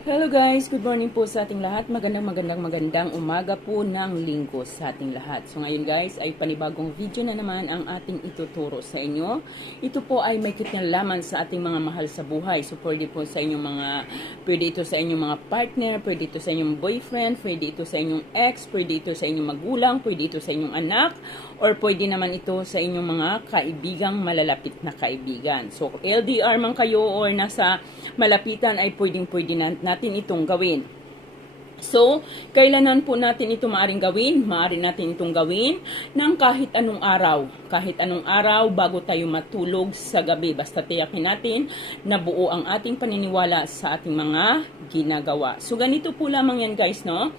Hello guys, good morning po sa ating lahat. Magandang magandang magandang umaga po ng linggo sa ating lahat. So ngayon guys ay panibagong video na naman ang ating ituturo sa inyo. Ito po ay may kinalaman sa ating mga mahal sa buhay. So pwede po sa inyong mga, pwede ito sa inyong mga partner, pwede ito sa inyong boyfriend, pwede ito sa inyong ex, pwede ito sa inyong magulang, pwede ito sa inyong anak, or pwede naman ito sa inyong mga kaibigang malalapit na kaibigan. So LDR man kayo or nasa malapitan ay pwedeng pwede na, natin itong gawin. So, kailanan po natin ito maaring gawin? Maaari natin itong gawin ng kahit anong araw. Kahit anong araw bago tayo matulog sa gabi. Basta tiyakin natin na buo ang ating paniniwala sa ating mga ginagawa. So, ganito po lamang yan guys, no?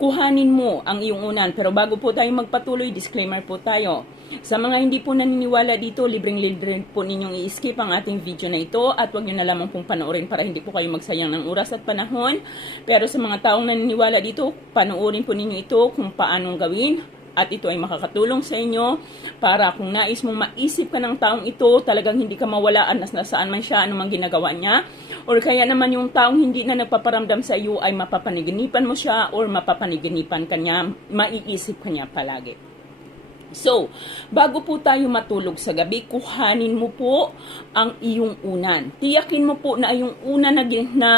Kuhanin mo ang iyong unan. Pero bago po tayo magpatuloy, disclaimer po tayo. Sa mga hindi po naniniwala dito, libreng-libre po ninyong i-skip ang ating video na ito at huwag nyo na lamang pong panoorin para hindi po kayo magsayang ng oras at panahon. Pero sa mga taong naniniwala dito, panoorin po ninyo ito kung paanong gawin at ito ay makakatulong sa inyo para kung nais mong maisip ka ng taong ito, talagang hindi ka mawalaan na nasaan man siya, anumang ginagawa niya. Or kaya naman yung taong hindi na nagpaparamdam sa iyo ay mapapaniginipan mo siya or mapapaniginipan ka niya, maiisip ka niya palagi. So, bago po tayo matulog sa gabi, kuhanin mo po ang iyong unan. Tiyakin mo po na yung unan na, na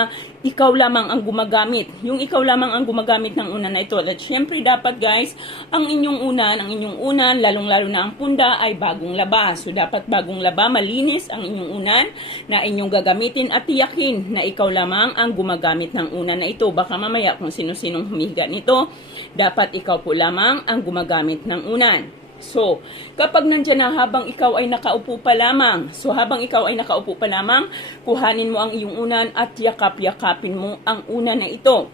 ikaw lamang ang gumagamit. Yung ikaw lamang ang gumagamit ng unan na ito. At syempre dapat guys, ang inyong unan, ang inyong unan, lalong-lalo na ang punda ay bagong laba. So, dapat bagong laba, malinis ang inyong unan na inyong gagamitin at tiyakin na ikaw lamang ang gumagamit ng unan na ito. Baka mamaya kung sino-sinong humihiga nito, dapat ikaw po lamang ang gumagamit ng unan. So, kapag nandyan na habang ikaw ay nakaupo pa lamang, so habang ikaw ay nakaupo pa lamang, kuhanin mo ang iyong unan at yakap-yakapin mo ang unan na ito.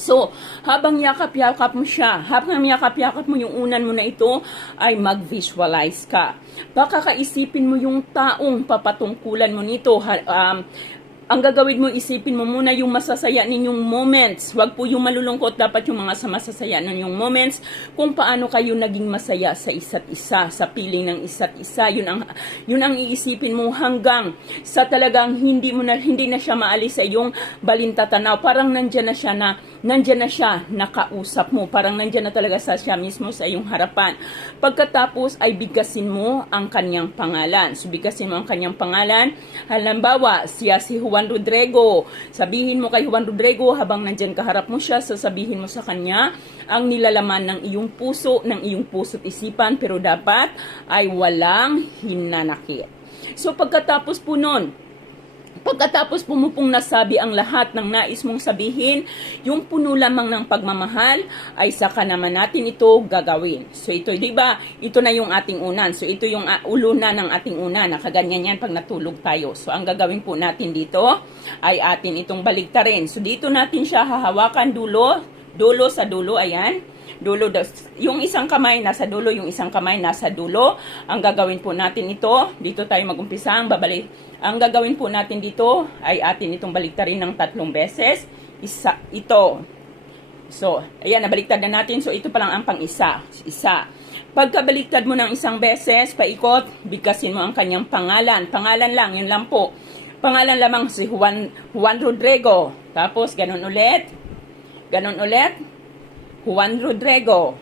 So, habang yakap-yakap mo siya, habang yakap-yakap mo yung unan mo na ito, ay mag-visualize ka. Baka kaisipin mo yung taong papatungkulan mo nito. Um, ang gagawin mo, isipin mo muna yung masasaya ninyong moments. Huwag po yung malulungkot, dapat yung mga sa masasaya ninyong moments. Kung paano kayo naging masaya sa isa't isa, sa piling ng isa't isa. Yun ang, yun ang iisipin mo hanggang sa talagang hindi mo na, hindi na siya maalis sa iyong balintatanaw. Parang nandyan na siya na, nandyan na siya nakausap mo. Parang nandyan na talaga sa siya mismo sa iyong harapan. Pagkatapos ay bigasin mo ang kanyang pangalan. So bigasin mo ang kanyang pangalan. Halimbawa, siya si Juan Juan Rodrigo. Sabihin mo kay Juan Rodrigo habang nandyan kaharap mo siya, sasabihin mo sa kanya ang nilalaman ng iyong puso, ng iyong puso't isipan, pero dapat ay walang hinanakit. So pagkatapos po nun, Pagkatapos po mo pong nasabi ang lahat ng nais mong sabihin, yung puno lamang ng pagmamahal, ay saka naman natin ito gagawin. So ito, di ba? Ito na yung ating unan. So ito yung uh, ulo na ng ating unan. Nakaganyan yan pag natulog tayo. So ang gagawin po natin dito, ay atin itong baligtarin. So dito natin siya hahawakan dulo, dulo sa dulo, ayan dulo, yung isang kamay nasa dulo, yung isang kamay nasa dulo. Ang gagawin po natin ito, dito tayo magumpisa, ang babalik. Ang gagawin po natin dito ay atin itong baliktarin ng tatlong beses. Isa, ito. So, ayan, nabaliktad na natin. So, ito pa lang ang pang isa. Isa. Pagkabaliktad mo ng isang beses, paikot, bigkasin mo ang kanyang pangalan. Pangalan lang, yun lang po. Pangalan lamang si Juan, Juan Rodrigo. Tapos, ganun ulit. Ganun ulit. Juan Rodrigo.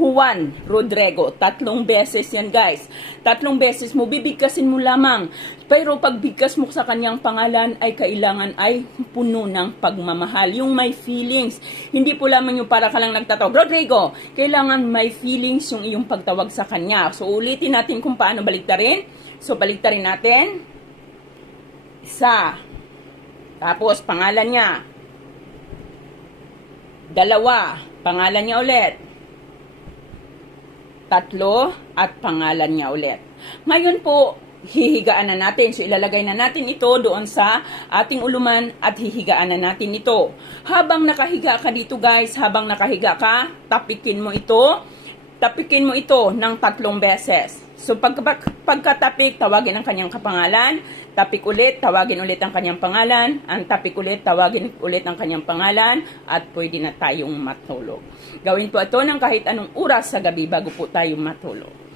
Juan Rodrigo. Tatlong beses yan guys. Tatlong beses mo, bibigkasin mo lamang. Pero pag bigkas mo sa kanyang pangalan ay kailangan ay puno ng pagmamahal. Yung may feelings. Hindi po lamang yung para ka lang nagtatawag. Rodrigo, kailangan may feelings yung iyong pagtawag sa kanya. So ulitin natin kung paano baliktarin. So baliktarin natin. Isa. Tapos pangalan niya. Dalawa, pangalan niya ulit. Tatlo, at pangalan niya ulit. Ngayon po, hihigaan na natin. So, ilalagay na natin ito doon sa ating uluman at hihigaan na natin ito. Habang nakahiga ka dito guys, habang nakahiga ka, tapikin mo ito. Tapikin mo ito ng tatlong beses. So pag, pag, pagkatapik, tawagin ang kanyang kapangalan. Tapik ulit, tawagin ulit ang kanyang pangalan. Ang tapik ulit, tawagin ulit ang kanyang pangalan. At pwede na tayong matulog. Gawin po ito ng kahit anong oras sa gabi bago po tayo matulog.